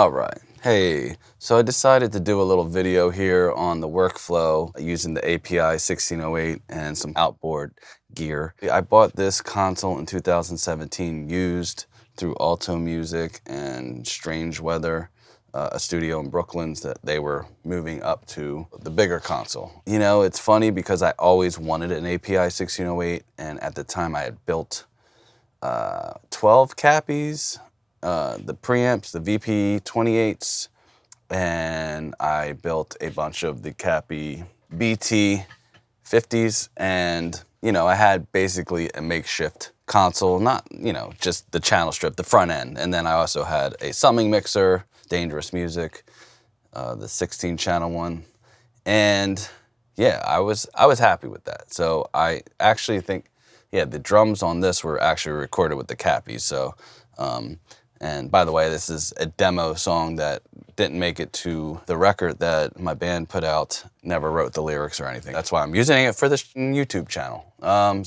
All right. Hey, so I decided to do a little video here on the workflow using the API 1608 and some outboard gear. I bought this console in 2017 used through AutoMusic and Strange Weather, a studio in Brooklyn that they were moving up to the bigger console. You know, it's funny because I always wanted an API 1608, and at the time I had built 12 cappies, the preamps, the VP 28s, and I built a bunch of the Cappy BT 50s, and I had basically a makeshift console, not just the channel strip, the front end, and then I also had a summing mixer, Dangerous Music, the 16 channel one, and yeah, I was happy with that. So I actually think, yeah, the drums on this were actually recorded with the Cappies. So, and by the way, this is a demo song that didn't make it to the record that my band put out. Never wrote the lyrics or anything. That's why I'm using it for this YouTube channel.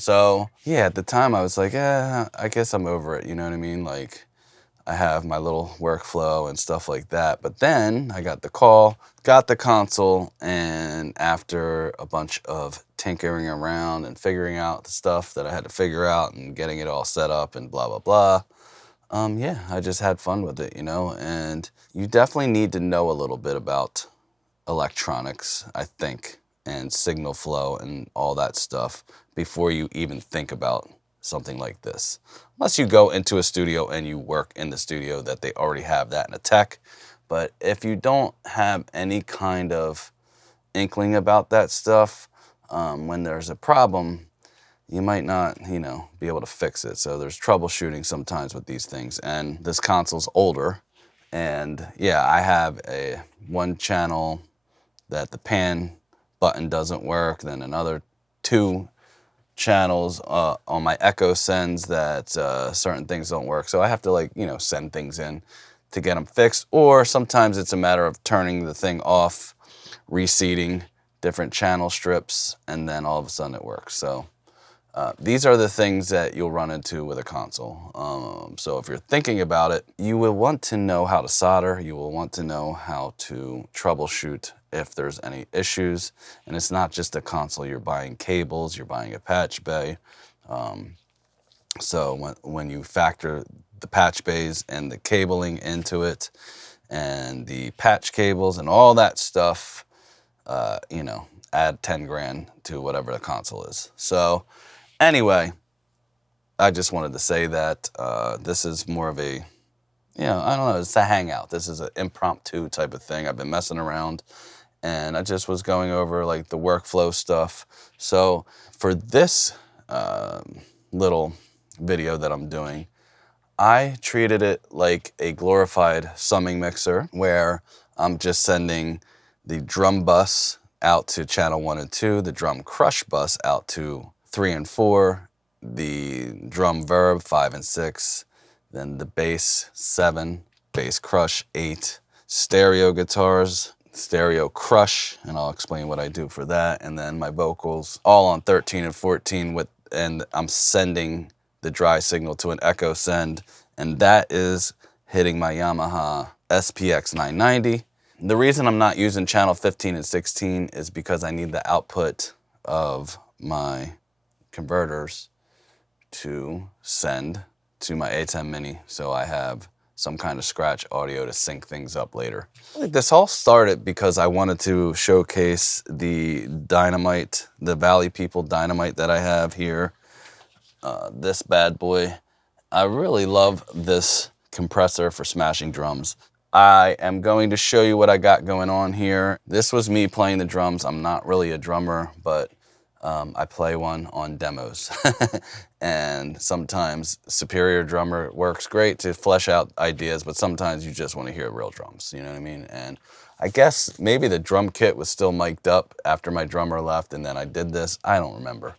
So yeah, at the time I was like, I guess I'm over it. You know what I mean? Like, I have my little workflow and stuff like that. But then I got the call, got the console, and after a bunch of tinkering around and figuring out the stuff that I had to figure out and getting it all set up and blah, blah, blah, yeah, I just had fun with it, and you definitely need to know a little bit about electronics, I think, and signal flow and all that stuff before you even think about something like this. Unless you go into a studio and you work in the studio that they already have that in a tech. But if you don't have any kind of inkling about that stuff, when there's a problem, you might not, be able to fix it. So there's troubleshooting sometimes with these things. And this console's older. And yeah, I have a one channel that the pan button doesn't work, then another two channels on my Echo sends that certain things don't work. So I have to send things in to get them fixed. Or sometimes it's a matter of turning the thing off, reseating different channel strips, and then all of a sudden it works. So these are the things that you'll run into with a console. So if you're thinking about it, you will want to know how to solder. You will want to know how to troubleshoot if there's any issues. And it's not just a console. You're buying cables. You're buying a patch bay. So when you factor the patch bays and the cabling into it and the patch cables and all that stuff, add 10 grand to whatever the console is. So anyway, I just wanted to say that this is more of a, I don't know, it's a hangout. This is an impromptu type of thing. I've been messing around, and I just was going over like the workflow stuff. So for this little video that I'm doing, I treated it like a glorified summing mixer where I'm just sending the drum bus out to channel 1 and 2, the drum crush bus out to 3 and 4, the drum verb 5 and 6, then the bass 7, bass crush 8, stereo guitars, stereo crush, and I'll explain what I do for that, and then my vocals all on 13 and 14 and I'm sending the dry signal to an echo send, and that is hitting my Yamaha SPX 990. The reason I'm not using channel 15 and 16 is because I need the output of my converters to send to my A10 Mini, so I have some kind of scratch audio to sync things up later. This all started because I wanted to showcase the Dynamite, the Valley People Dynamite that I have here. This bad boy. I really love this compressor for smashing drums. I am going to show you what I got going on here. This was me playing the drums. I'm not really a drummer, but I play one on demos. And sometimes Superior Drummer works great to flesh out ideas, but sometimes you just want to hear real drums, you know what I mean? And I guess maybe the drum kit was still mic'd up after my drummer left and then I did this. I don't remember.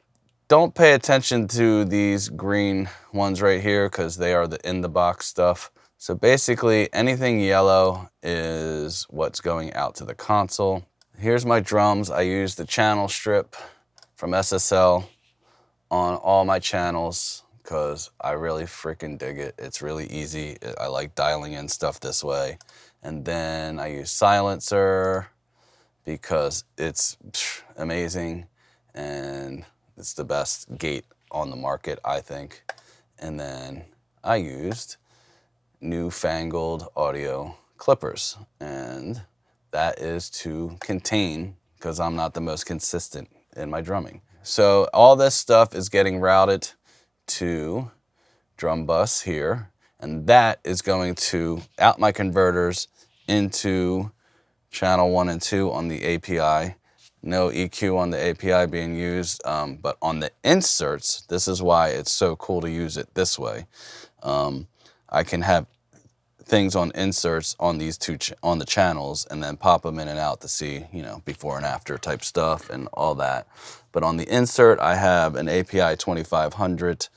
Don't pay attention to these green ones right here because they are the in-the-box stuff. So basically, anything yellow is what's going out to the console. Here's my drums. I use the channel strip from SSL on all my channels because I really freaking dig it. It's really easy. I like dialing in stuff this way. And then I use silencer because it's amazing and it's the best gate on the market, I think. And then I used newfangled audio clippers, and that is to contain, because I'm not the most consistent in my drumming. So all this stuff is getting routed to drum bus here, and that is going to out my converters into channel 1 and 2 on the API. No EQ on the API being used, but on the inserts, this is why it's so cool to use it this way. I can have things on inserts on these on the channels and then pop them in and out to see, you know, before and after type stuff and all that. But on the insert, I have an API 2500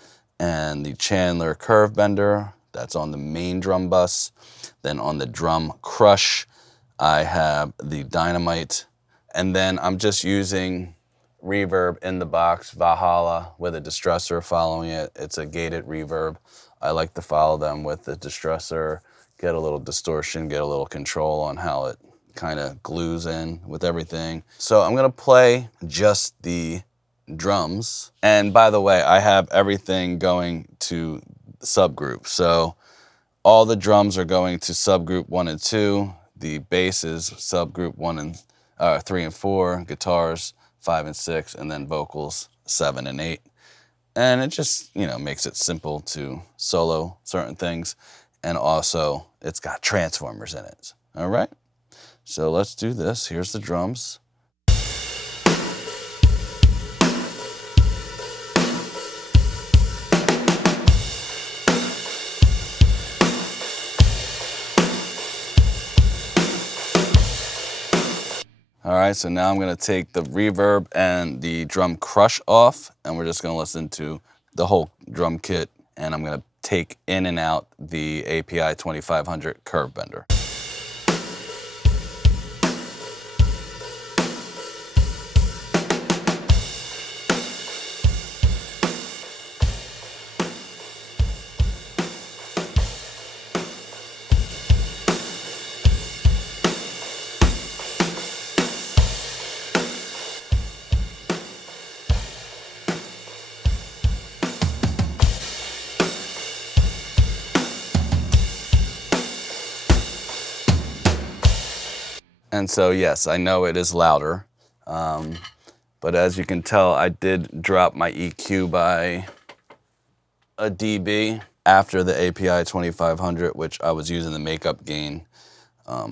and the Chandler curve bender. That's on the main drum bus. Then on the drum crush, I have the Dynamite. And then I'm just using reverb in the box, Valhalla, with a distressor following it. It's a gated reverb. I like to follow them with the distressor, get a little distortion, get a little control on how it kind of glues in with everything. So I'm gonna play just the drums. And by the way, I have everything going to subgroup. So all the drums are going to subgroup 1 and 2. The bass is subgroup 3 and 4, guitars 5 and 6, and then vocals 7 and 8. And it just, you know, makes it simple to solo certain things. And also, it's got transformers in it. All right? So let's do this. Here's the drums. All right, so now I'm gonna take the reverb and the drum crush off, and we're just gonna listen to the whole drum kit, and I'm gonna take in and out the API 2500 curve bender. And so, yes, I know it is louder, but as you can tell, I did drop my EQ by a dB after the API 2500, which I was using the makeup gain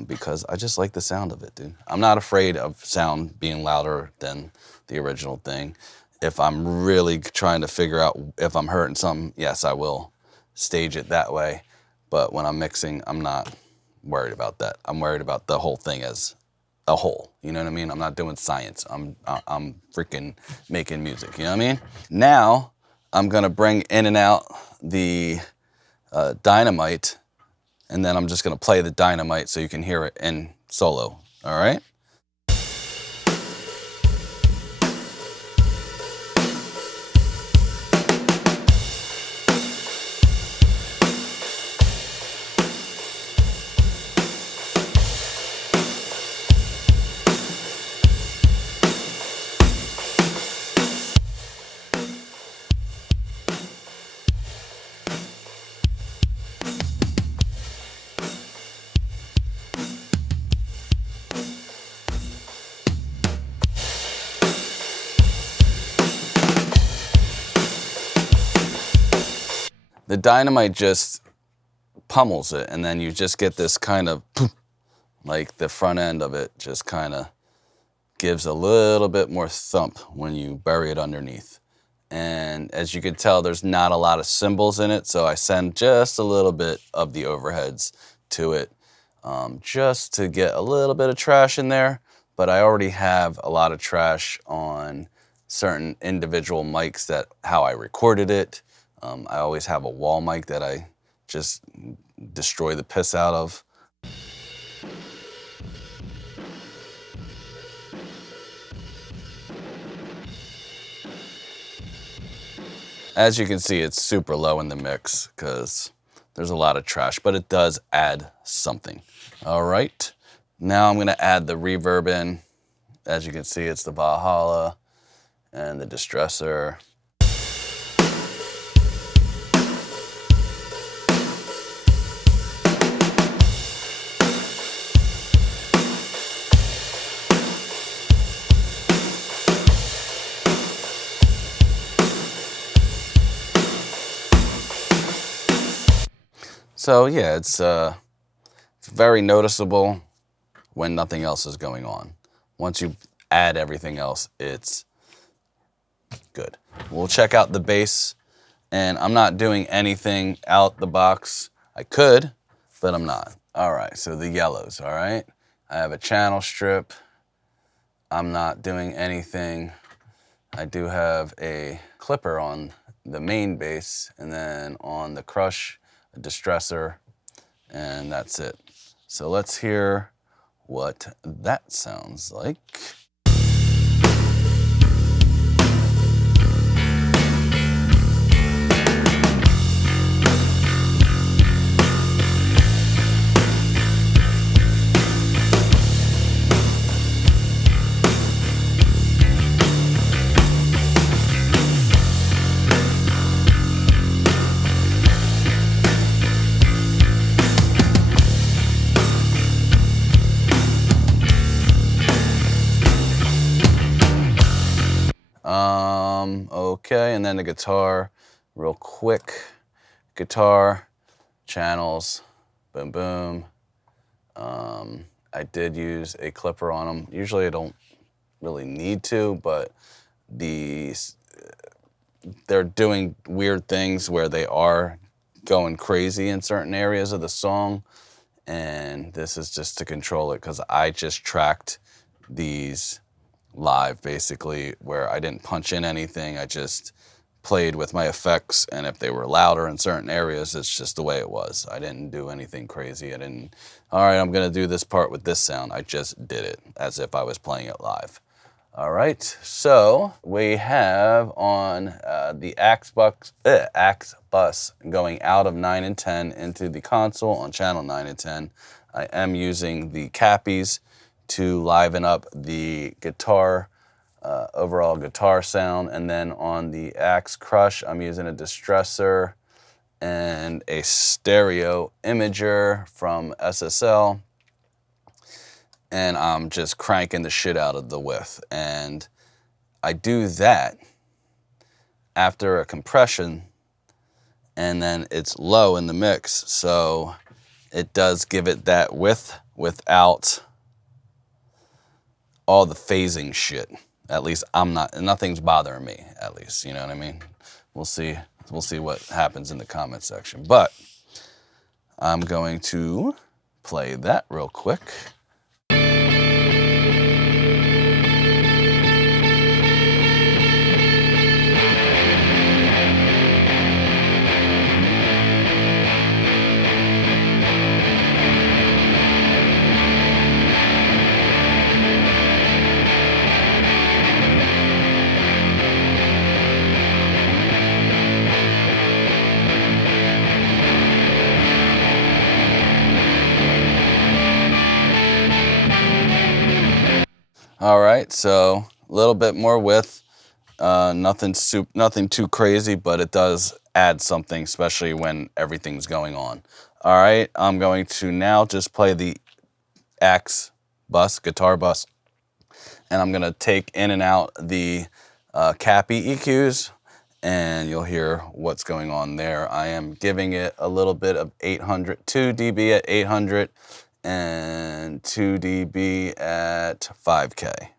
because I just like the sound of it, dude. I'm not afraid of sound being louder than the original thing. If I'm really trying to figure out if I'm hurting something, yes, I will stage it that way. But when I'm mixing, I'm not worried about that. I'm worried about the whole thing as a whole. You know what I mean? I'm not doing science. I'm freaking making music. You know what I mean? Now I'm gonna bring in and out the Dynamite, and then I'm just gonna play the Dynamite so you can hear it in solo. All right? The Dynamite just pummels it, and then you just get this kind of, like the front end of it just kind of gives a little bit more thump when you bury it underneath. And as you can tell, there's not a lot of cymbals in it, so I send just a little bit of the overheads to it just to get a little bit of trash in there. But I already have a lot of trash on certain individual mics that how I recorded it. I always have a wall mic that I just destroy the piss out of. As you can see, it's super low in the mix because there's a lot of trash, but it does add something. All right, now I'm gonna add the reverb in. As you can see, it's the Valhalla and the distressor. So yeah, it's very noticeable when nothing else is going on. Once you add everything else, it's good. We'll check out the bass, and I'm not doing anything out the box. I could, but I'm not. All right, so the yellows, all right? I have a channel strip. I'm not doing anything. I do have a clipper on the main bass, and then on the crush, a distressor, and that's it. So let's hear what that sounds like. Okay, and then the guitar, real quick. Guitar, channels, boom, boom. I did use a clipper on them. Usually I don't really need to, but they're doing weird things where they are going crazy in certain areas of the song. And this is just to control it because I just tracked these live basically, where I didn't punch in anything. I just played with my effects, and if they were louder in certain areas, it's just the way it was. I didn't do anything crazy. I didn't, all right, I'm gonna do this part with this sound. I just did it as if I was playing it live. All right, so we have on the AX bus going out of 9 and 10 into the console on channel 9 and 10. I am using the cappies to liven up the guitar, overall guitar sound. And then on the Axe Crush, I'm using a distressor and a stereo imager from SSL. And I'm just cranking the shit out of the width. And I do that after a compression, and then it's low in the mix. So it does give it that width without all the phasing shit. At least I'm not, nothing's bothering me, at least, you know what I mean? We'll see what happens in the comment section. But I'm going to play that real quick. All right, so a little bit more width, nothing too crazy, but it does add something, especially when everything's going on. All right, I'm going to now just play the Axe bus, guitar bus, and I'm gonna take in and out the cappy EQs, and you'll hear what's going on there. I am giving it a little bit of 800, 2 dB at 800, and 2 dB at 5K.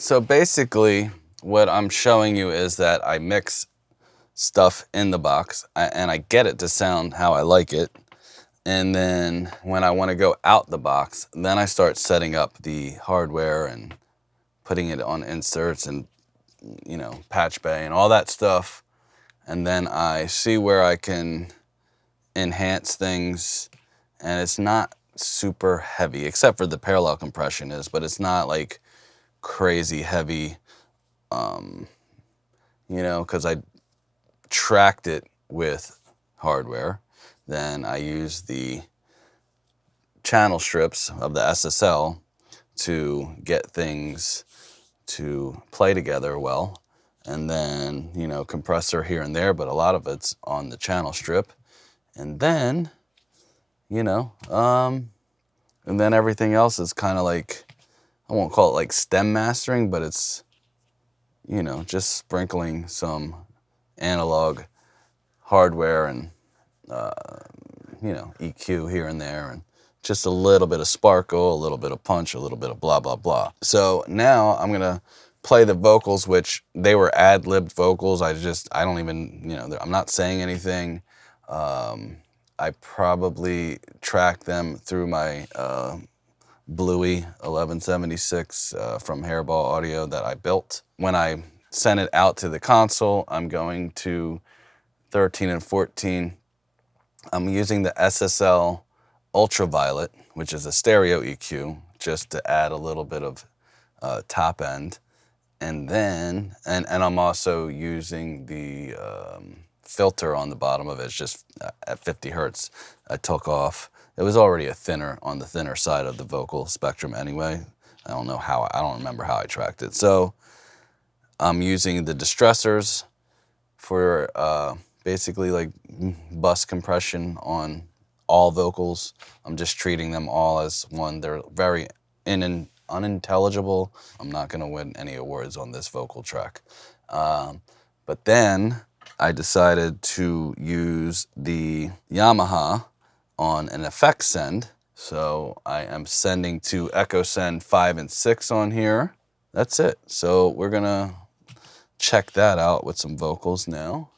So basically, what I'm showing you is that I mix stuff in the box and I get it to sound how I like it. And then when I want to go out the box, then I start setting up the hardware and putting it on inserts and, you know, patch bay and all that stuff. And then I see where I can enhance things, and it's not super heavy, except for the parallel compression is, but it's not like crazy heavy, you know, because I tracked it with hardware. Then I use the channel strips of the SSL to get things to play together well. And then, you know, compressor here and there, but a lot of it's on the channel strip. And then, you know, and then everything else is kind of like, I won't call it like stem mastering, but it's, you know, just sprinkling some analog hardware and, you know, EQ here and there, and just a little bit of sparkle, a little bit of punch, a little bit of blah, blah, blah. So now I'm going to play the vocals, which they were ad-libbed vocals. I don't even, you know, I'm not saying anything. I probably track them through my Bluey 1176 from Hairball Audio that I built. When I send it out to the console, I'm going to 13 and 14. I'm using the SSL Ultraviolet, which is a stereo EQ, just to add a little bit of top end. And then, and I'm also using the filter on the bottom of it. It's just at 50 hertz. I took off. It was already a thinner, on the thinner side of the vocal spectrum anyway. I don't remember how I tracked it. So I'm using the distressors for basically like bus compression on all vocals. I'm just treating them all as one. They're very unintelligible. I'm not going to win any awards on this vocal track. But then I decided to use the Yamaha on an effect send. So I am sending to Echo Send 5 and 6 on here. That's it. So we're going to check that out with some vocals now.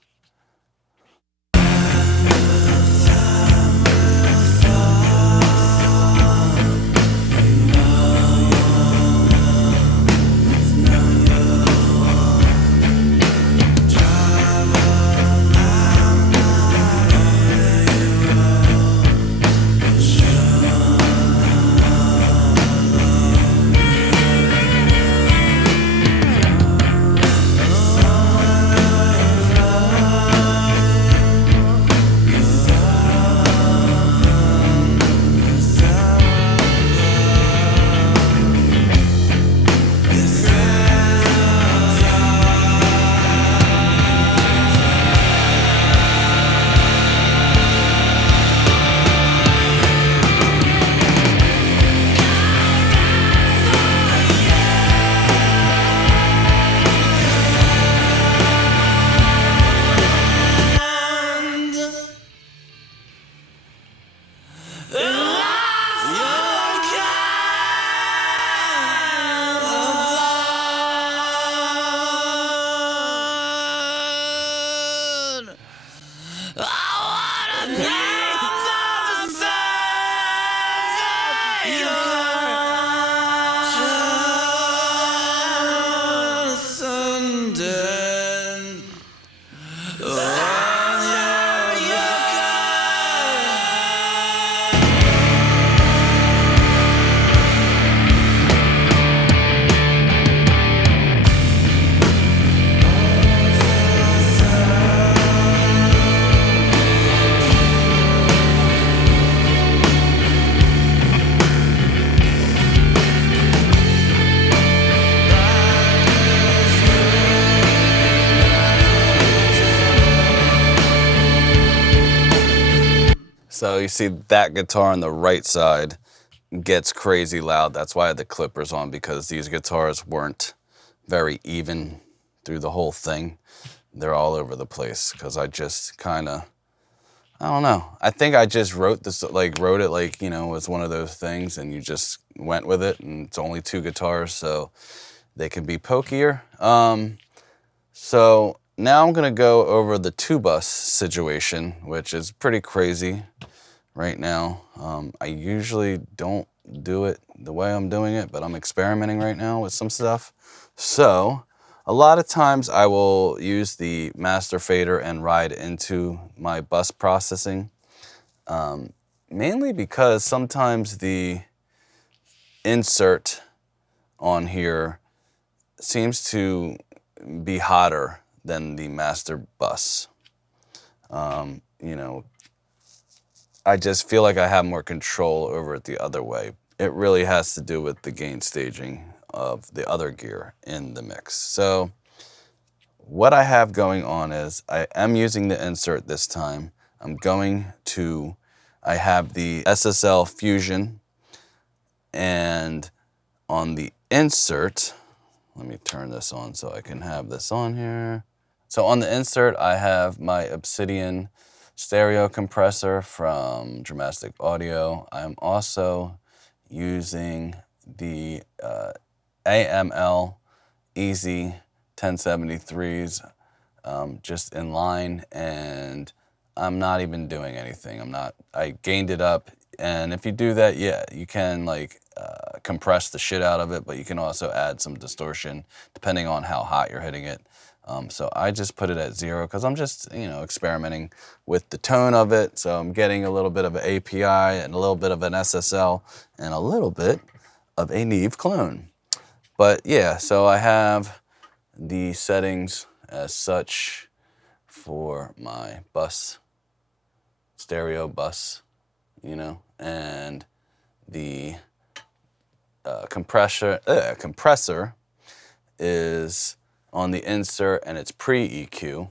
So you see that guitar on the right side gets crazy loud. That's why I had the clippers on, because these guitars weren't very even through the whole thing. They're all over the place because I just kind of, I don't know. I think I just wrote it like, you know, it's one of those things and you just went with it, and it's only two guitars. So they can be pokier. So now I'm gonna go over the 2-bus situation, which is pretty crazy right now. I usually don't do it the way I'm doing it, but I'm experimenting right now with some stuff. So a lot of times I will use the master fader and ride into my bus processing, mainly because sometimes the insert on here seems to be hotter than the master bus. You know, I just feel like I have more control over it the other way. It really has to do with the gain staging of the other gear in the mix. So what I have going on is I am using the insert this time. I have the SSL Fusion, and on the insert, let me turn this on so I can have this on here. So on the insert, I have my Obsidian stereo compressor from Dramatic Audio. I'm also using the AML Easy 1073s just in line, and I'm not even doing anything. I gained it up, and if you do that, yeah, you can like compress the shit out of it, but you can also add some distortion depending on how hot you're hitting it. So I just put it at 0 because I'm just, experimenting with the tone of it. So I'm getting a little bit of an API and a little bit of an SSL and a little bit of a Neve clone. But yeah, so I have the settings as such for my bus, stereo bus, and the compressor is on the insert, and it's pre-EQ.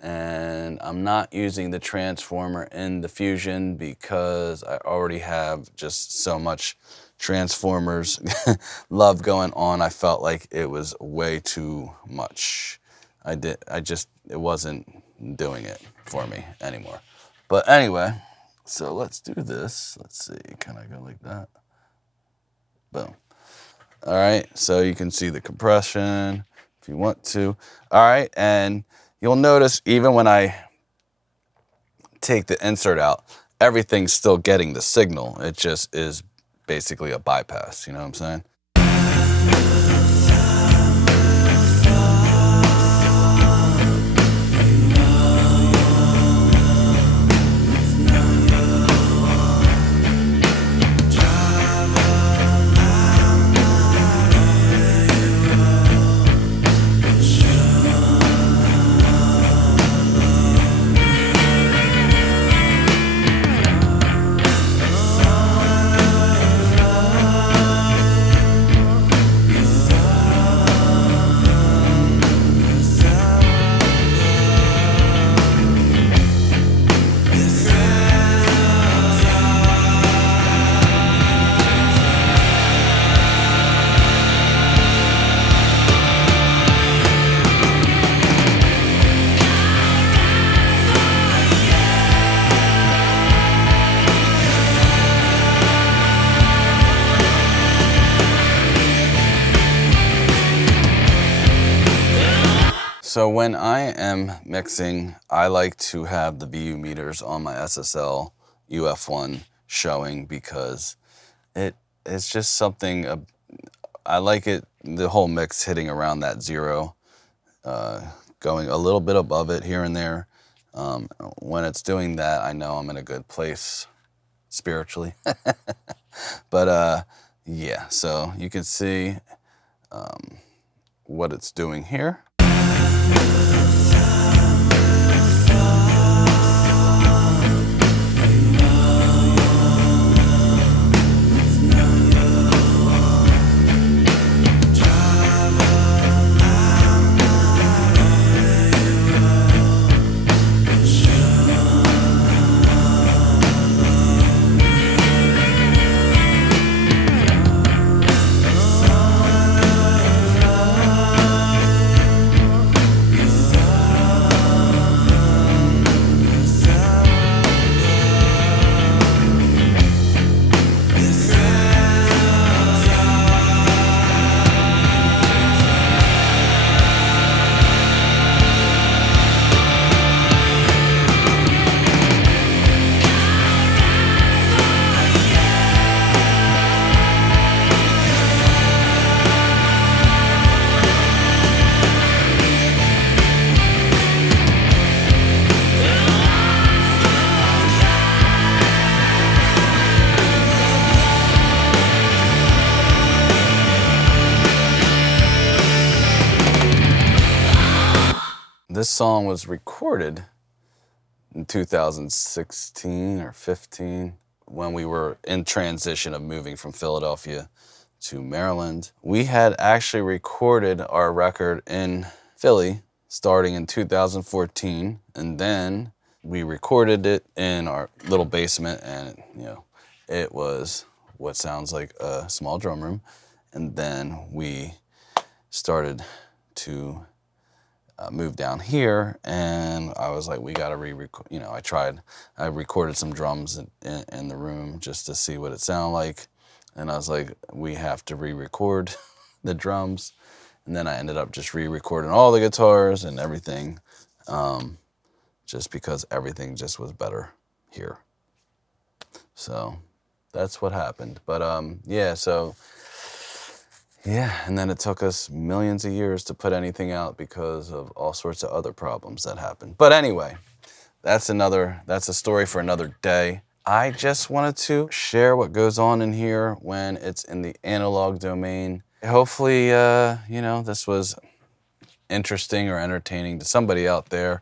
And I'm not using the transformer in the Fusion because I already have just so much transformers love going on. I felt like it was way too much. It wasn't doing it for me anymore. But anyway, so let's do this. Let's see, can I go like that? Boom. All right, so you can see the compression if you want to. All right, and you'll notice even when I take the insert out, everything's still getting the signal. It just is basically a bypass, you know what I'm saying? So when I am mixing, I like to have the VU meters on my SSL UF1 showing because it's just something, I like it, the whole mix hitting around that 0, going a little bit above it here and there. When it's doing that, I know I'm in a good place spiritually. But yeah, so you can see what it's doing here. This song was recorded in 2016 or 15 when we were in transition of moving from Philadelphia to Maryland. We had actually recorded our record in Philly starting in 2014, and then we recorded it in our little basement, and it was what sounds like a small drum room. And then we started to move down here, and I was like, we got to re-record. I recorded some drums in the room just to see what it sounded like, and I was like, we have to re-record the drums. And then I ended up just re-recording all the guitars and everything, just because everything just was better here. So that's what happened. But and then it took us millions of years to put anything out because of all sorts of other problems that happened. But anyway, that's a story for another day. I just wanted to share what goes on in here when it's in the analog domain. Hopefully, this was interesting or entertaining to somebody out there.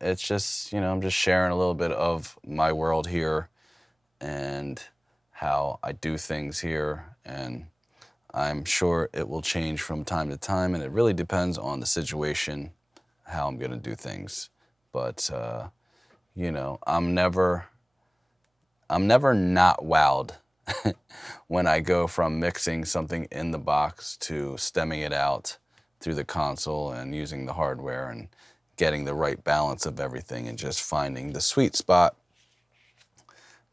It's just, I'm just sharing a little bit of my world here and how I do things here, and I'm sure it will change from time to time, and it really depends on the situation, how I'm gonna do things. But I'm never not wowed when I go from mixing something in the box to stemming it out through the console and using the hardware and getting the right balance of everything and just finding the sweet spot,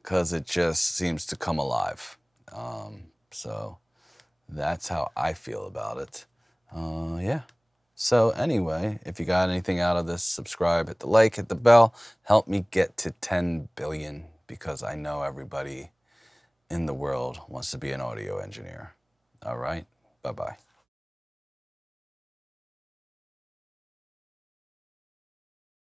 because it just seems to come alive. So that's how I feel about it. So anyway, if you got anything out of this, subscribe, hit the like, hit the bell. Help me get to 10 billion, because I know everybody in the world wants to be an audio engineer. All right, bye-bye.